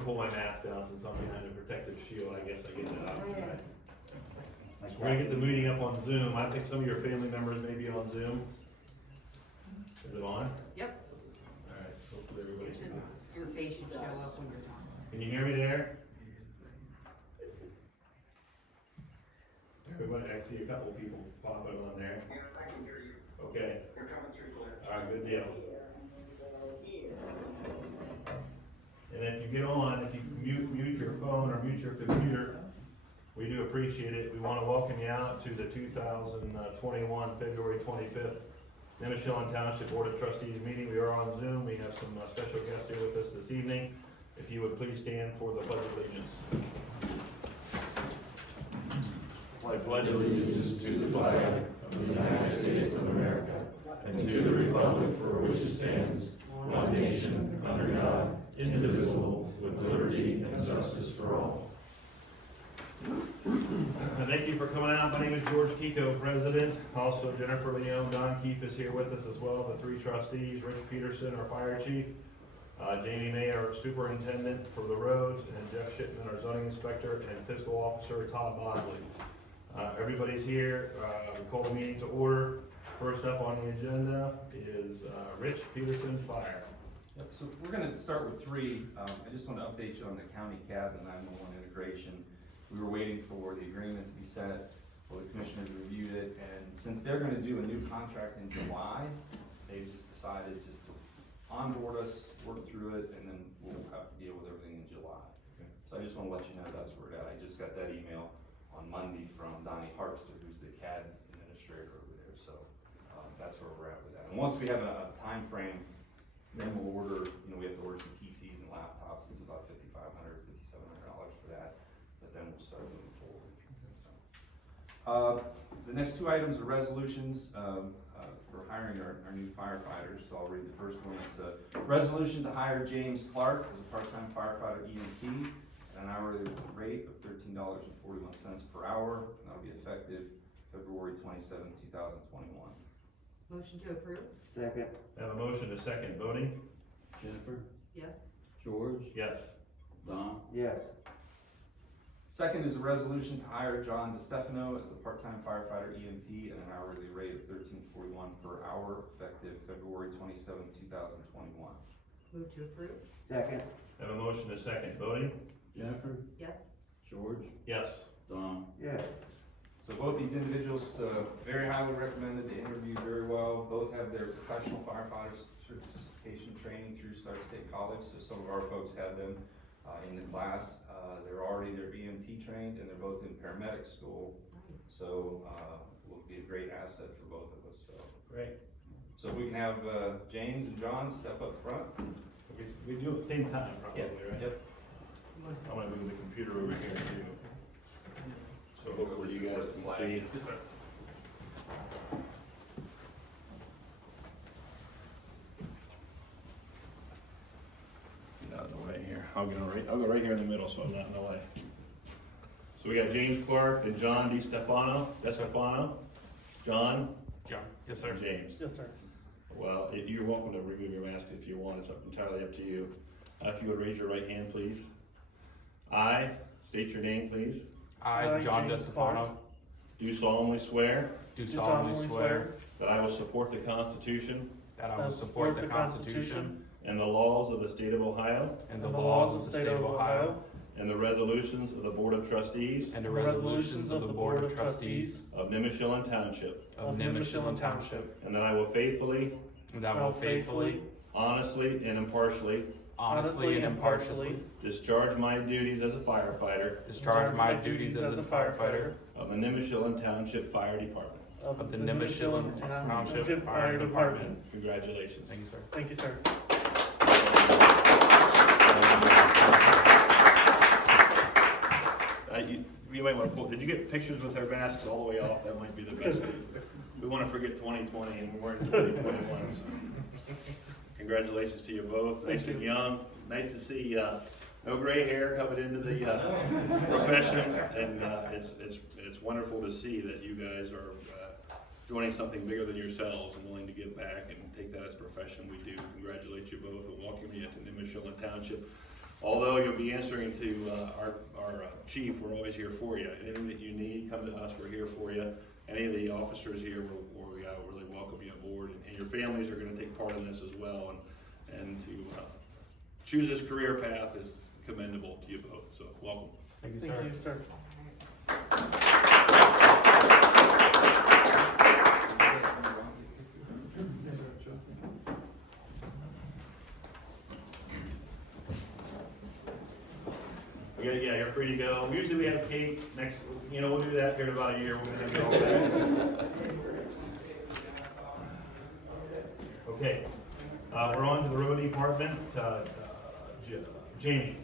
gonna pull my mask down since I'm behind a protective shield. I guess I get that option, right? We're gonna get the meeting up on Zoom. I think some of your family members may be on Zoom. Is it on? Yep. Alright, hopefully everybody can. Your face should show up when you're on. Can you hear me there? Everybody, I see a couple people popping on there. Yes, I can hear you. Okay, You're coming through clear. alright, good deal. And if you get on, if you mute your phone or mute your computer, we do appreciate it. We want to welcome you out to the 2021 February 25th Nimishillen Township Board of Trustees meeting. We are on Zoom. We have some special guests here with us this evening. If you would please stand for the Pledge of Allegiance. I pledge allegiance to the flag of the United States of America and to the republic for which it stands, one nation, under God, indivisible, with liberty and justice for all. Thank you for coming out. My name is George Kiko, President. Also Jennifer Leone, Don Keefe is here with us as well, the three trustees, Rich Peterson, our fire chief, Jamie May, our superintendent for the roads, and Jeff Shipman, our zoning inspector, and fiscal officer Todd Bosley. Everybody's here. We call the meeting to order. First up on the agenda is Rich Peterson, Fire. Yep, so we're going to start with three. I just want to update you on the county cab and 911 integration. We were waiting for the agreement to be set. Well, the commissioners reviewed it, and since they're going to do a new contract in July, they just decided just to onboard us, work through it, and then we'll have to deal with everything in July. Okay. So I just want to let you know that's where we're at. I just got that email on Monday from Donnie Harpster, who's the CAD administrator over there. So that's where we're at with that. And once we have a time frame, then we'll order, we have to order some PCs and laptops. It's about $5,500, $5,700 for that. But then we'll start moving forward. The next two items are resolutions for hiring our new firefighters. So I'll read the first one. It's a resolution to hire James Clark as a part-time firefighter EMT at an hourly rate of $13.41 per hour. That'll be effective February 27, 2021. Motion to approve? Second. I have a motion to second. Voting? Jennifer, Yes. George, Yes. Don, Yes. Second is a resolution to hire John DeStefano as a part-time firefighter EMT at an hourly rate of $13.41 per hour, effective February 27, 2021. Move to approve? Second. I have a motion to second. Voting? Jennifer, Yes. George, Yes. Don, Yes. So both these individuals, very highly recommended. They interviewed very well. Both have their professional firefighters certification training through Stark State College. So some of our folks had them in the class. They're EMT trained, and they're both in paramedic school. So will be a great asset for both of us. So Great. So if we can have James and John step up front. We do it at the same time, probably, Yep, right? yep. I'm gonna move the computer over here too. So hopefully you guys can see. Yes, sir. Get out of the way here. I'll go right here in the middle so I'm not in the way. So we got James Clark and John DeStefano. John? John, yes, sir. And James. Yes, sir. Well, you're welcome to remove your mask if you want. It's entirely up to you. If you would raise your right hand, please. I, state your name, please. I, John James DeStefano, Do solemnly swear do solemnly swear that I will support the Constitution that I will support the Constitution and the laws of the state of Ohio and the laws of the state of Ohio and the resolutions of the Board of Trustees and the resolutions of the Board of Trustees of Nimishillen Township, of Nimishillen Township, and that I will faithfully, and that I will faithfully, honestly, and impartially honestly, and impartially discharge my duties as a firefighter discharge my duties as a firefighter of the Nimishillen Township Fire Department. of the Nimishillen Township Fire Department. Congratulations. Thank you, sir. Thank you, sir. You might want to pull, did you get pictures with our masks all the way off? That might be the best. We want to forget 2020 and we're in 2021. So. Congratulations to you both. Nice and young. Nice to see no gray hair coming into the profession, and it's wonderful to see that you guys are joining something bigger than yourselves and willing to give back and take that as a profession. We do congratulate you both and welcome you to Nimishillen Township. Although you'll be answering to our chief, we're always here for you. Anything that you need, come to us, we're here for you. Any of the officers here, we really welcome you aboard, and your families are gonna take part in this as well, and to choose this career path is commendable to you both, so welcome. Thank you, sir. Okay, yeah, you're free to go. Usually we have cake next, we'll do that here in about a year. We're gonna have you all back. Okay, we're on to the road department. Jamie.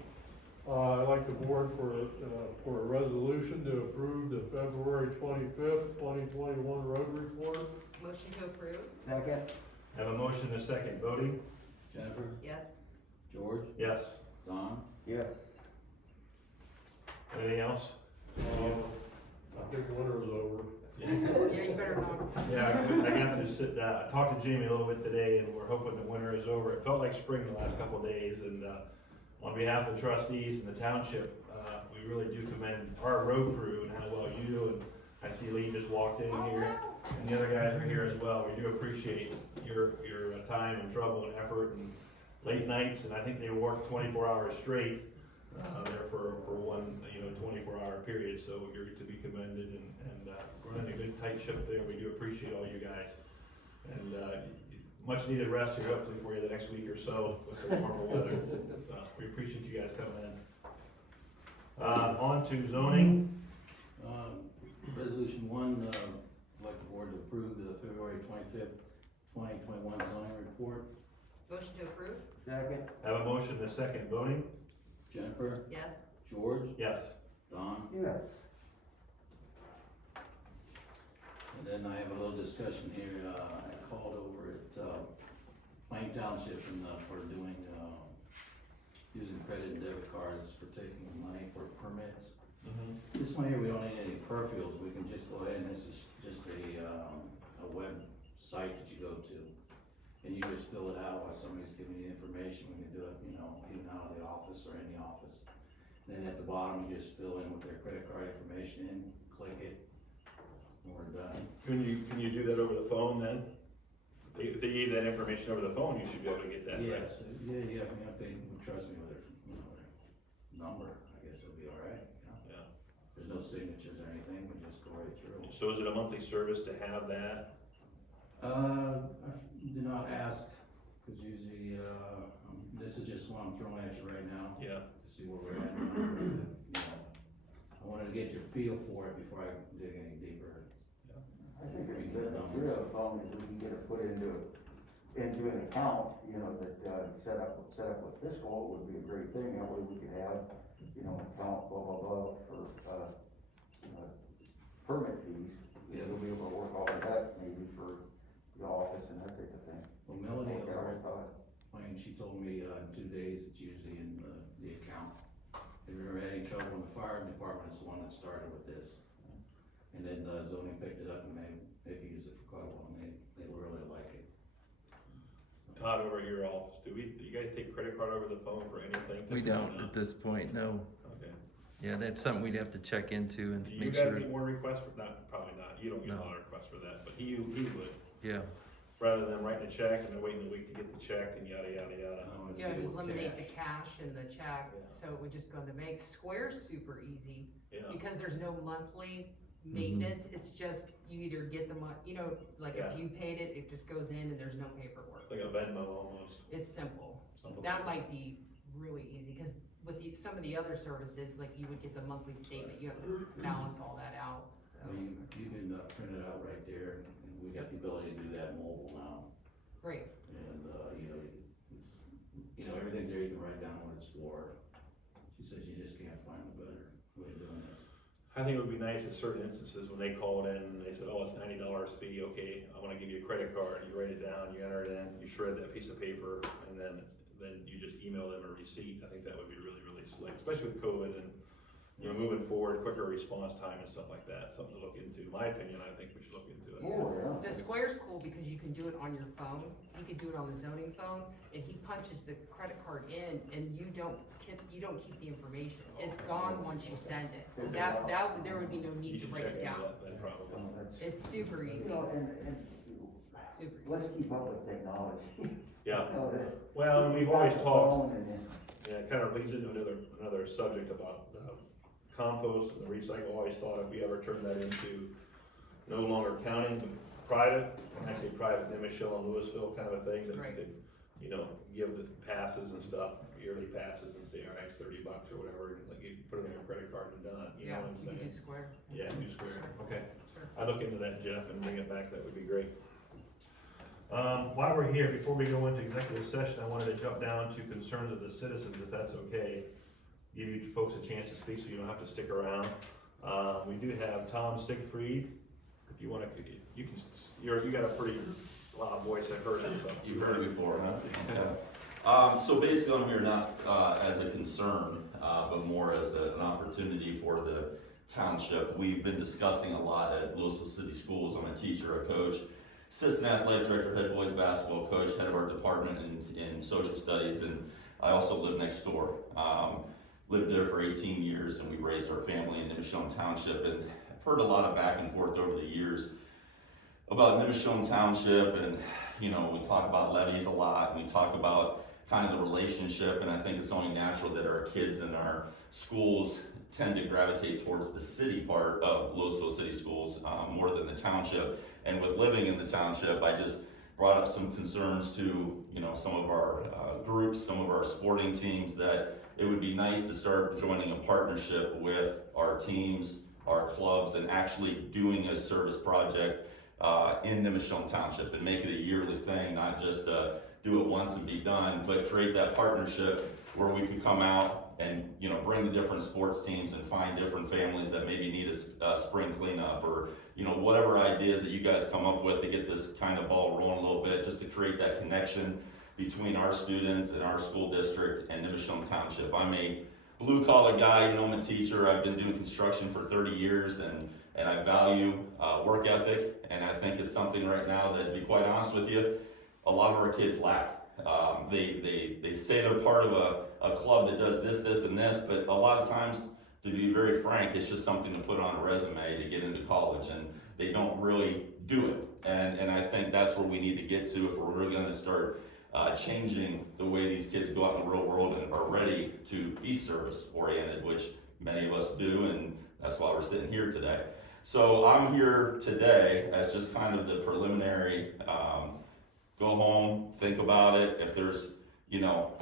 I'd like the board for a resolution to approve the February 25th, 2021 road report. Motion to approve? Second. Have a motion and a second. Voting? Jennifer? Yes. George? Yes. Don? Yes. Anything else? I think winter's over. Yeah, you better not. Yeah, I got to talk to Jamie a little bit today, and we're hoping the winter is over. It felt like spring the last couple of days, and on behalf of the trustees and the township, we really do commend our road crew and how well you do. And I see Lee just walked in here, and the other guys are here as well. We do appreciate your time and trouble and effort and late nights, and I think they worked 24 hours straight there for one 24-hour period. So you're to be commended, and running a good tight ship there. We do appreciate all you guys, and much needed rest here hopefully for you the next week or so with the warmer weather. We appreciate you guys coming in. On to zoning. Resolution 1, I'd like the board to approve the February 25th, 2021 zoning report. Motion to approve? Second. Have a motion and a second. Voting? Jennifer? Yes. George? Yes. Don? Yes. And then I have a little discussion here. I called over at Plain Township and for doing using credit and debit cards for taking money for permits. This one here, we don't need any perfields. We can just go ahead, and this is just a website that you go to, and you just fill it out while somebody's giving you information. We can do it, even out of the office or in the office. And then at the bottom, you just fill in with their credit card information in, click it, and we're done. Can you do that over the phone then? If they give that information over the phone, you should be able to get that, right? Yes, yeah, if they would trust me with their, their number, I guess it'll be all right. Yeah. There's no signatures or anything, we just go right through. So is it a monthly service to have that? I did not ask, cause usually, this is just one I'm throwing at you right now. Yeah. To see where we're at. I wanted to get your feel for it before I dig any deeper. I think it's good, as long as we can get it put into an account, that set up with fiscal would be a great thing. That way we could have, account blah, blah, blah for, permit fees. Yeah. We'll be able to work all of that maybe for the office and that type of thing. Well, Melody Okay, over I thought. Plain, she told me in 2 days it's usually in the account. If we were having trouble in the fire department, it's the one that started with this. And then zoning picked it up and they've used it for quite a while, and they really like it. Todd, over at your office, do you guys take credit card over the phone for anything? We don't at this point, no. Okay. Yeah, that's something we'd have to check into and Do you make guys sure. get more requests for, probably not, you don't get a No. lot of requests for that, but he would. Yeah, Rather than writing a check and then waiting a week to get the check and yada, yada, yada. I wanna Yeah, deal with eliminate the cash. cash and the check, so it would just go in the bank. Square's super easy, Yeah. because there's no monthly maintenance, it's just, you either get the like Yeah. if you paid it, it just goes in and there's no paperwork. It's like a Venmo almost, It's simple. something That like might be really easy, because with some of the other services, like you would get the monthly statement, you have to balance all that out, so. I mean, you can print it out right there, and we got the ability to do that mobile now. Great. And, it's, everything's there, you can write down what it's for. She says you just can't find a better way of doing this. I think it would be nice in certain instances when they called in and they said, oh, it's $90 fee, okay, I wanna give you a credit card, you write it down, you enter it in, you shred that piece of paper, and then you just email them a receipt. I think that would be really, really slick, especially with COVID and, moving forward, quicker response time and stuff like that, something to look into. In my opinion, I think we should look into it. Oh, yeah. The Square's cool because you can do it on your phone, you can do it on the zoning phone, and he punches the credit card in and you don't keep the information. It's gone once you send it. So there would be no You need to should write check it into down. that then probably. It's super easy, You know, and super easy. let's keep up with technology. Yeah, You know, that- well, and we've always talked, phone and- yeah, it kind of leads into another subject about compost and the recycle. Always thought if we ever turn that into no longer counting the private, when I say private, Nimishillen, Louisville kind of a thing, that we Right. could, you know, give the passes and stuff, yearly passes, and say, all right, it's $30 or whatever, like you put it on your credit card and done, you know Yeah, what I'm you could saying? do square. Yeah, do square, okay. Sure. I look into that, Jeff, and bring it back, that would be great. While we're here, before we go into executive session, I wanted to jump down to concerns of the citizens, if that's okay. Give you folks a chance to speak, so you don't have to stick around. We do have Tom Siegfried, if you wanna, you can, you got a pretty loud voice, I've heard it, so. You've heard it before, huh? Okay. So basically, I'm here not as a concern, but more as an opportunity for the township. We've been discussing a lot at Louisville City Schools. I'm a teacher, a coach, assistant athletic director, head boys basketball coach, head of our department in social studies, and I also live next door. Lived there for 18 years, and we raised our family in Nimishillen Township, and I've heard a lot of back and forth over the years about Nimishillen Township, and you know, we talk about levies a lot, and we talk about kind of the relationship, and I think it's only natural that our kids and our schools tend to gravitate towards the city part of Louisville City Schools more than the township. And with living in the township, I just brought up some concerns to, you know, some of our groups, some of our sporting teams, that it would be nice to start joining a partnership with our teams, our clubs, and actually doing a service project in Nimishillen Township and make it a yearly thing, not just do it once and be done, but create that partnership where we could come out and, you know, bring the different sports teams and find different families that maybe need a spring cleanup, or, you know, whatever ideas that you guys come up with to get this kind of ball rolling a little bit, just to create that connection between our students and our school district and Nimishillen Township. I'm a blue collar guy, you know, I'm a teacher. I've been doing construction for 30 years, and I value work ethic, and I think it's something right now that, to be quite honest with you, a lot of our kids lack. They say they're part of a club that does this, and this, but a lot of times, to be very frank, it's just something to put on a resume to get into college, and they don't really do it. And I think that's where we need to get to if we're really gonna start changing the way these kids go out in the real world and are ready to be service oriented, which many of us do, and that's why we're sitting here today. So I'm here today as just kind of the preliminary, go home, think about it. If there's, you know,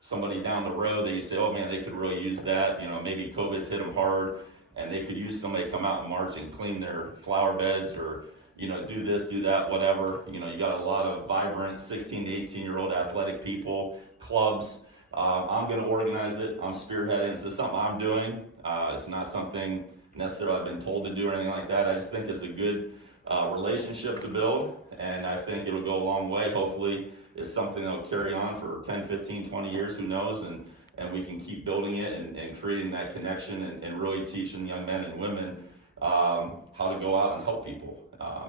somebody down the road that you say, oh man, they could really use that, you know, maybe COVID's hit them hard and they could use somebody to come out in March and clean their flower beds, or, you know, do this, do that, whatever. You know, you got a lot of vibrant 16 to 18-year-old athletic people, clubs. I'm gonna organize it, I'm spearheading, so it's something I'm doing. It's not something necessarily I've been told to do or anything like that. I just think it's a good relationship to build, and I think it'll go a long way. Hopefully it's something that'll carry on for 10, 15, 20 years, who knows, and we can keep building it and creating that connection and really teaching young men and women how to go out and help people.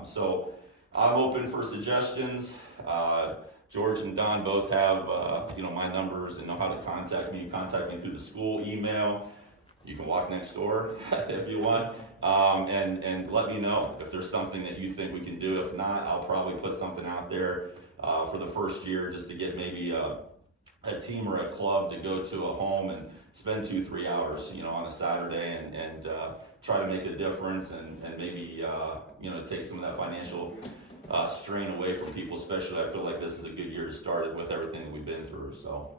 So I'm open for suggestions. George and Don both have you know, my numbers and know how to contact me. Contact me through the school, email. You can walk next door if you want, and let me know if there's something that you think we can do. If not, I'll probably put something out there for the first year, just to get maybe a team or a club to go to a home and spend 2-3 hours, you know, on a Saturday, and try to make a difference, and maybe you know, take some of that financial strain away from people. Especially, I feel like this is a good year to start it with everything that we've been through. So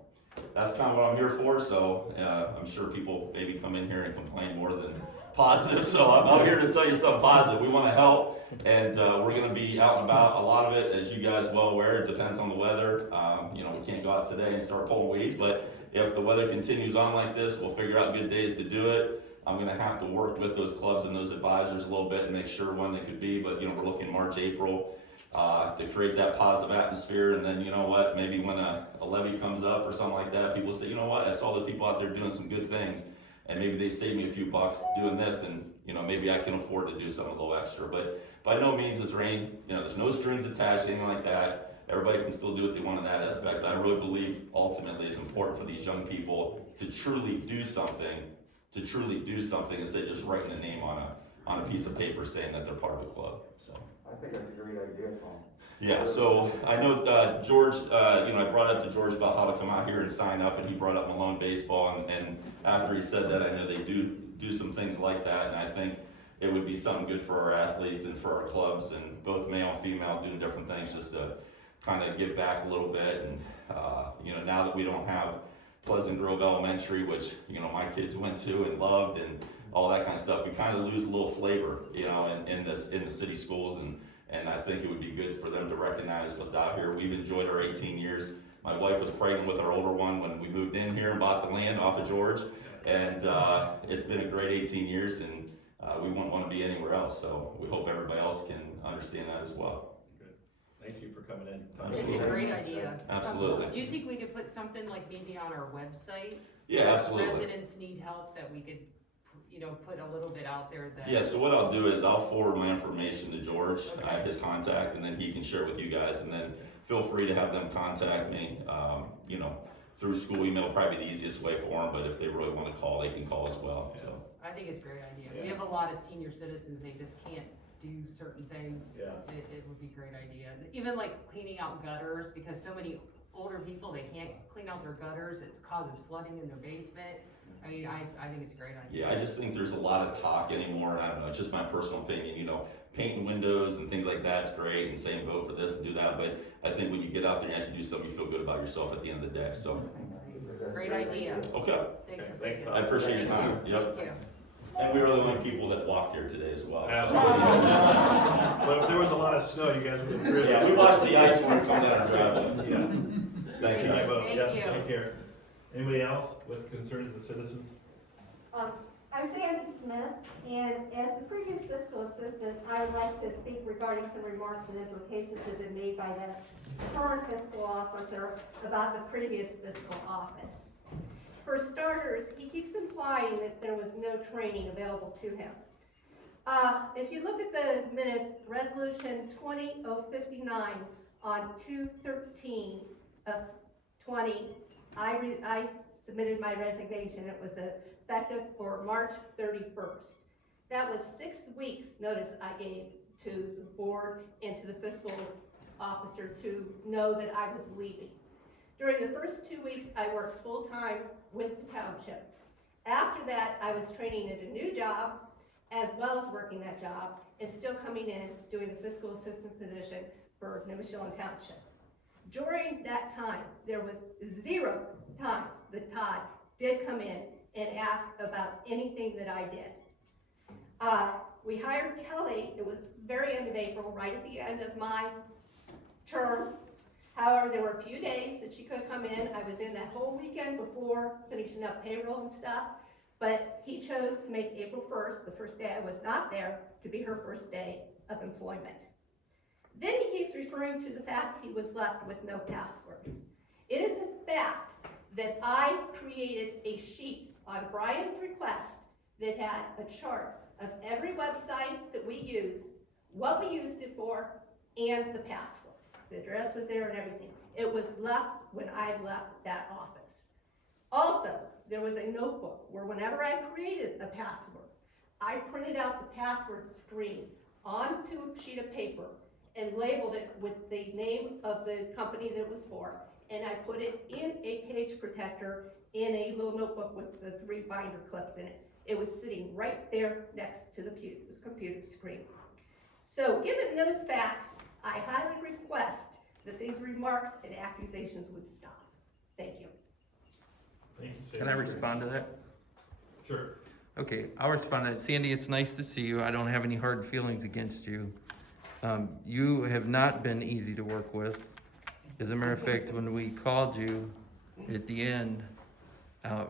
that's kind of what I'm here for. So I'm sure people maybe come in here and complain more than positive. So I'm here to tell you something positive. We want to help, and we're going to be out and about. A lot of it, as you guys well aware, it depends on the weather. You know, we can't go out today and start pulling weeds, but if the weather continues on like this, we'll figure out good days to do it. I'm going to have to work with those clubs and those advisors a little bit and make sure when they could be, but you know, we're looking March, April. To create that positive atmosphere, and then, you know what, maybe when a levy comes up or something like that, people say, you know what, I saw those people out there doing some good things, and maybe they saved me a few bucks doing this, and you know, maybe I can afford to do something a little extra. But by no means is there any, you know, there's no strings attached, anything like that. everybody can still do what they want in that aspect. And I really believe ultimately it's important for these young people to truly do something instead of just writing a name on a piece of paper saying that they're part of a club, so. I think that's a great idea, Tom. Yeah, so I know George, I brought up to George about how to come out here and sign up, and he brought up Malone Baseball, and after he said that, I know they do some things like that, and I think it would be something good for our athletes and for our clubs, and both male and female doing different things just to kind of give back a little bit, and now that we don't have Pleasant Grove Elementary, which my kids went to and loved, and all that kind of stuff, we kind of lose a little flavor, in the city schools, and I think it would be good for them to recognize what's out here. We've enjoyed our 18 years. My wife was pregnant with our older one when we moved in here and bought the land off of George, and it's been a great 18 years, and we wouldn't want to be anywhere else, so we hope everybody else can understand that as well. Thank you for coming in. It's a great idea. Absolutely. Do you think we could put something like maybe on our website? Yeah, absolutely. Residents need help, that we could, put a little bit out there that. Yeah, so what I'll do is I'll forward my information to George, his contact, and then he can share with you guys, and then feel free to have them contact me, through school email, probably the easiest way for them, but if they really want to call, they can call as well, so. I think it's a great idea. We have a lot of senior citizens, they just can't do certain things. Yeah. It would be a great idea. Even like cleaning out gutters, because so many older people, they can't clean out their gutters, it causes flooding in their basement. I mean, I think it's a great idea. Yeah, I just think there's a lot of talk anymore, and I don't know, it's just my personal opinion, painting windows and things like that's great, and saying vote for this and do that, but I think when you get out there and actually do something, you feel good about yourself at the end of the day, so. Great idea. Okay, Thanks for Thanks, thinking. Tom. I appreciate your time, Thank yep. you. And we are the only people that walked here today as well, so. Absolutely. But if there was a lot of snow, you guys would have driven. Yeah, we watched the ice when we come down our driveway. Yeah. Thanks, guys. Thank Yeah, you. Take care. Anybody else with concerns of the citizens? I'm Sandy Smith, and as the previous fiscal assistant, I would like to speak regarding some remarks and implications that have been made by the current fiscal officer about the previous fiscal office. For starters, he keeps implying that there was no training available to him. If you look at the minutes, resolution 20059 on 2/13 of 20, I submitted my resignation. It was effective for March 31st. That was 6 weeks notice I gave to the board and to the fiscal officer to know that I was leaving. During the first 2 weeks, I worked full-time with the township. After that, I was training at a new job, as well as working that job, and still coming in, doing the fiscal assistant position for Nimishillen Township. During that time, there was 0 times that Todd did come in and ask about anything that I did. We hired Kelly, it was very end of April, right at the end of my term. However, there were a few days that she could come in. I was in that whole weekend before finishing up payroll and stuff, but he chose to make April 1st, the first day I was not there, to be her first day of employment. Then he keeps referring to the fact he was left with no passwords. It is a fact that I created a sheet on Brian's request that had a chart of every website that we use, what we used it for, and the password. The address was there and everything. It was left when I left that office. Also, there was a notebook where whenever I created a password, I printed out the password screen onto a sheet of paper and labeled it with the name of the company that it was for, and I put it in a page protector in a little notebook with the 3 binder clips in it. It was sitting right there next to the computer screen. So given those facts, I highly request that these remarks and accusations would stop. Thank you. Thank you, Sandy. Can I respond to that? Sure. Okay, I'll respond to that. Sandy, it's nice to see you. I don't have any hard feelings against you. You have not been easy to work with. As a matter of fact, when we called you at the end,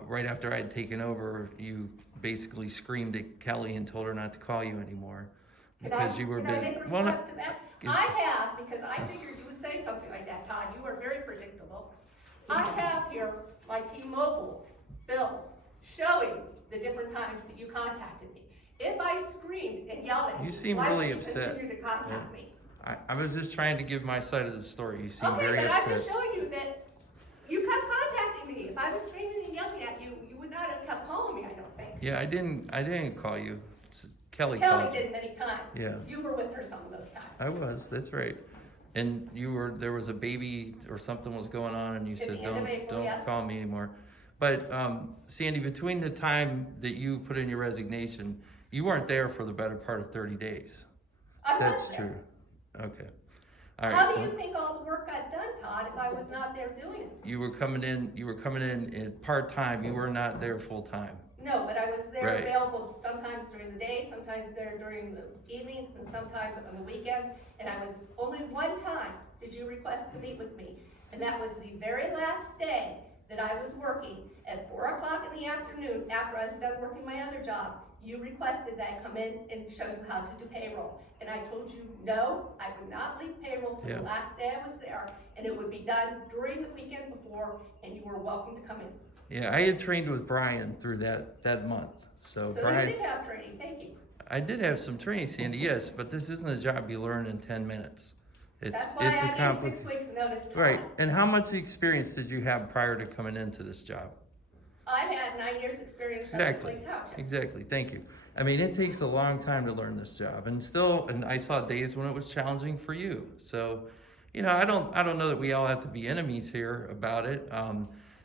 right after I had taken over, you basically screamed at Kelly and told her not to call you anymore because you were busy. Can I make a Well, no, response to that? I have, because I figured you would say something like that, Todd. You are very predictable. I have here my T-Mobile bills showing the different times that you contacted me. If I screamed and yelled at you, You seem why would really you upset. continue to contact me? I was just trying to give my side of the story. You seem Okay, very but I'm upset. just showing you that you kept contacting me. If I was screaming and yelling at you, you would not have kept calling me, I don't think. Yeah, I didn't call you. Kelly Kelly called you. did many times. Yeah. You were with her some of those times. I was, that's right. And there was a baby or something was going on and you At said, the end of April, don't yes. call me anymore. But, Sandy, between the time that you put in your resignation, you weren't there for the better part of 30 days. I was That's there. true. Okay. All right. How do well, you think all the work got done, Todd, if I was not there doing it? You were coming in at part-time, you were not there full-time. No, but I was there Right. available sometimes during the day, sometimes there during the evenings, and sometimes on the weekends. And I was, only one time did you request to meet with me, and that was the very last day that I was working at 4 o'clock in the afternoon, after I was done working my other job. You requested that I come in and show you how to do payroll. And I told you, no, I would not leave payroll till Yeah. the last day I was there, and it would be done during the weekend before, and you were welcome to come in. Yeah, I had trained with Brian through that month. So So Brian, you did have training, thank you. I did have some training, Sandy, yes, but this isn't a job you learn in 10 minutes. That's why it's a I gave compli- 6 weeks notice. Todd. Right, and how much experience did you have prior to coming into this job? I had 9 years experience. Exactly, at Township. exactly, thank you. I mean, it takes a long time to learn this job, and I saw days when it was challenging for you. So, I don't know that we all have to be enemies here about it.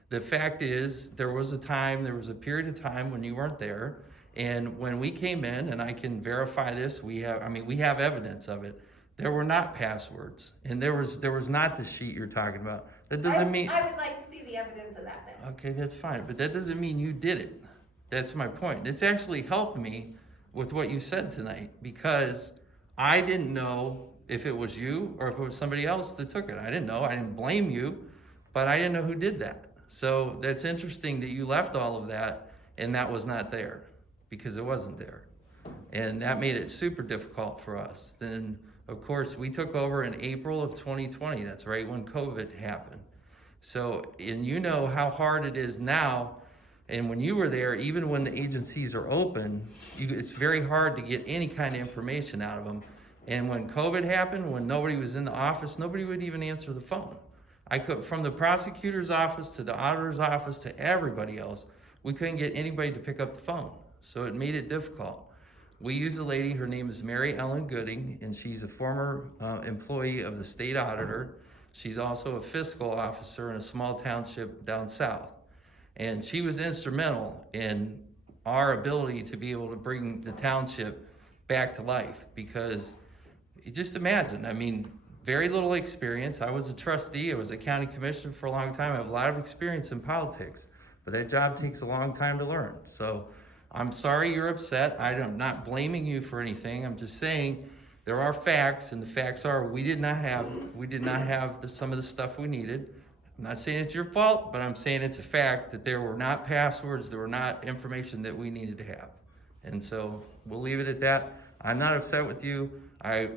The fact is, there was a period of time when you weren't there, and when we came in, and I can verify this, we have evidence of it. There were not passwords, and there was not the sheet you're talking about. That doesn't mean. I would like to see the evidence of that then. Okay, that's fine, but that doesn't mean you did it. That's my point. It's actually helped me with what you said tonight, because I didn't know if it was you or if it was somebody else that took it. I didn't know. I didn't blame you, but I didn't know who did that. So that's interesting that you left all of that and that was not there, because it wasn't there. And that made it super difficult for us. Then, of course, we took over in April of 2020. That's right when COVID happened. So, and you know how hard it is now. And when you were there, even when the agencies are open, it's very hard to get any kind of information out of them. And when COVID happened, when nobody was in the office, nobody would even answer the phone. From the prosecutor's office to the auditor's office to everybody else, we couldn't get anybody to pick up the phone. So it made it difficult. We use a lady, her name is Mary Ellen Gooding, and she's a former employee of the state auditor. She's also a fiscal officer in a small township down south. And she was instrumental in our ability to be able to bring the township back to life, because you just imagine, very little experience. I was a trustee, I was a county commissioner for a long time. I have a lot of experience in politics, but that job takes a long time to learn. So I'm sorry you're upset. I'm not blaming you for anything. I'm just saying there are facts, and the facts are we did not have some of the stuff we needed. I'm not saying it's your fault, but I'm saying it's a fact that there were not passwords, there were not information that we needed to have. And so we'll leave it at that. I'm not upset with you. I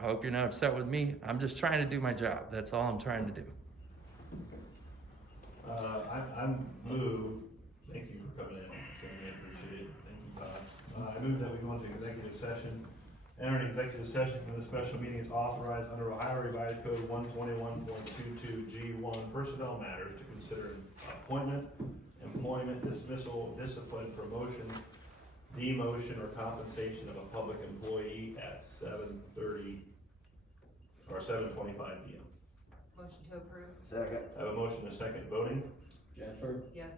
hope you're not upset with me. I'm just trying to do my job. That's all I'm trying to do. I'm moved, thank you for coming in, Sandy, I appreciate it, thank you, Todd. I move that we go into executive session. Enter an executive session for the special meeting is authorized under Ohio Revised Code 121.22G1 personnel matters to consider appointment, employment, dismissal, discipline, promotion, demotion, or compensation of a public employee at 7:30 or 7:25 p.m. Motion to approve? Second. I have a motion and a second. Voting? Jennifer, Yes.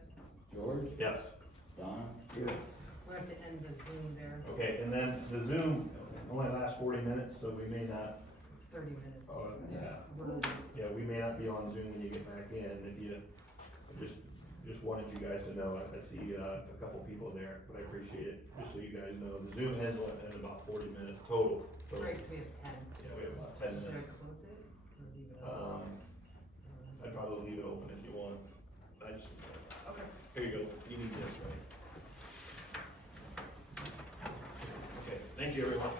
George, Yes. Don, Yes. We're at the end of Zoom there. Okay, and then the Zoom only lasts 40 minutes, so we may not, It's 30 minutes. yeah, we may not be on Zoom when you get back in. If you, just wanted you guys to know, I see a couple people there, but I appreciate it, just so you guys know. The Zoom ends in about 40 minutes total. Breaks, we have 10. Yeah, we have about 10 Should I minutes. close it or leave it open? I'd probably leave it open if you want. Okay. Here you go, you need this, right? Okay, thank you, everyone.